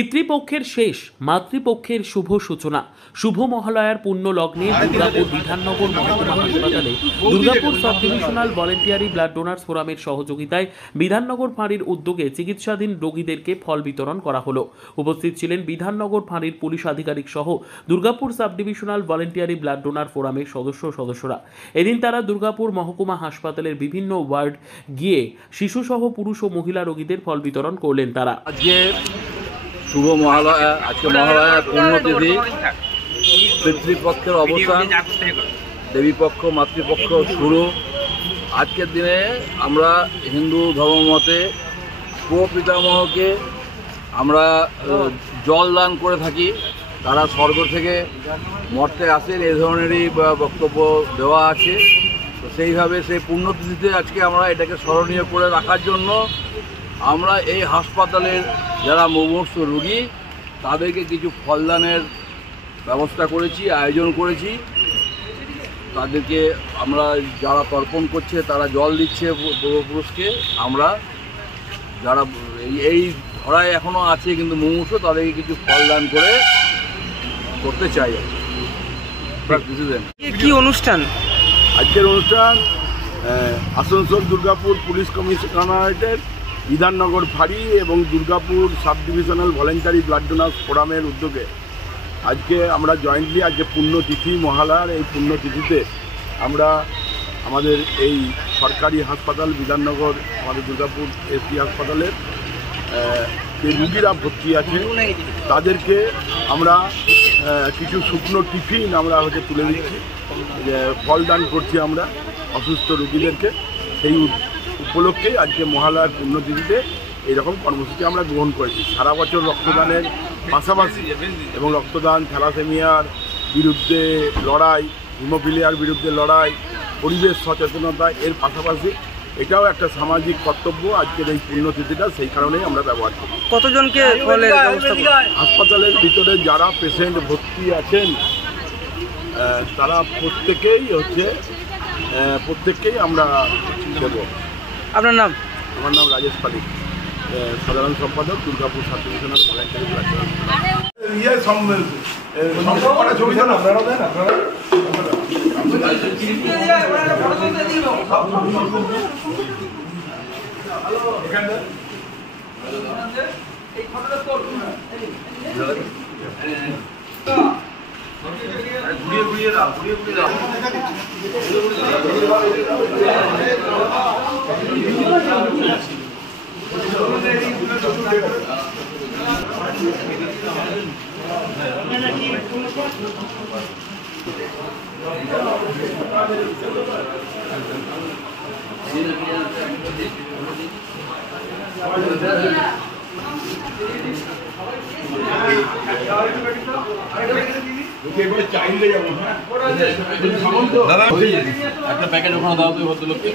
পিতৃপক্ষের শেষ, মাতৃপক্ষের শুভ সূচনা। শুভ মহালয়ার পুণ্য লগ্নে দুর্গাপুর বিধাননগর মহকুমা হাসপাতালে Durgapur sub divisional voluntary blood donors ফোরামের সহযোগিতায় বিধাননগর ফাঁড়ির উদ্যোগে চিকিৎসাধীন রোগীদেরকে ফল বিতরণ করা হলো। উপস্থিত ছিলেন বিধাননগর ফাঁড়ির পুলিশ আধিকারিক সহ Durgapur sub divisional voluntary blood donor ফোরামের সদস্যরা। এদিন তারা দুর্গাপুর মহকুমা হাসপাতালের বিভিন্ন ওয়ার্ড গিয়ে শিশুসহ পুরুষ ও মহিলা রোগীদের ফল বিতরণ করলেন তারা। শুভ মহালয়া, আজকে মহালয়ার পুণ্যতিথি, পিতৃপক্ষের অবসান, দেবীপক্ষ মাতৃপক্ষ শুরু। আজকের দিনে আমরা হিন্দু ধর্মমতে প্রপিতামহকে আমরা জল দান করে থাকি। তারা স্বর্গ থেকে মর্তে আসেন, এই ধরনেরই বক্তব্য দেওয়া আছে। তো সেইভাবে সেই পুণ্যতিথিতে আজকে আমরা এটাকে স্মরণীয় করে রাখার জন্য আমরা এই হাসপাতালের যারা মুমূর্ষু রোগী তাদেরকে কিছু ফলদানের ব্যবস্থা করেছি, আয়োজন করেছি। তাদেরকে আমরা যারা তর্পণ করছে তারা জল দিচ্ছে পূর্বপুরুষকে। আমরা যারা এই ধরায় এখনও আছে কিন্তু মুমূর্ষু তাদেরকে কিছু ফলদান করে করতে চাই। কি অনুষ্ঠান? আজকের অনুষ্ঠান আসানসোল দুর্গাপুর পুলিশ কমিশনারেটের বিধাননগর ফাঁড়ি এবং Durgapur sub divisional voluntary blood donors ফোরামের উদ্যোগে আজকে আমরা জয়েন্টলি আজকে পুণ্যতিথি মহালয়ার এই পুণ্যতিথিতে আমরা আমাদের এই সরকারি হাসপাতাল বিধাননগর আমাদের দুর্গাপুর এসপি হাসপাতালের যে রুগীরা ভর্তি আছে তাদেরকে আমরা কিছু শুকনো টিফিন আমরা তুলে দিচ্ছি, ফল দান করছি আমরা অসুস্থ রুগীদেরকে। সেই উপলক্ষে আজকে মহালয়ার পুণ্যতিথিতে এইরকম কর্মসূচি আমরা গ্রহণ করেছি। সারা বছর রক্তদানের পাশাপাশি এবং রক্তদান, থ্যালাসেমিয়ার বিরুদ্ধে লড়াই, হিমোফিলিয়ার বিরুদ্ধে লড়াই, পরিবেশ সচেতনতা, এর পাশাপাশি এটাও একটা সামাজিক কর্তব্য আজকের এই পুণ্যতিথিটা, সেই কারণেই আমরা ব্যবহার করি। কতজনকে হাসপাতালের ভিতরে যারা পেশেন্ট ভর্তি আছেন তারা প্রত্যেককেই আমরা দেব। আপনার নাম? আমার নাম রাজেশ পালিক, সাধারণ সম্পাদক Durgapur sub divisional voluntary blood ঘুরিয়ে দাও। দাদা একটা প্যাকেট ওখানে দাও তো ভদ্রলোককে।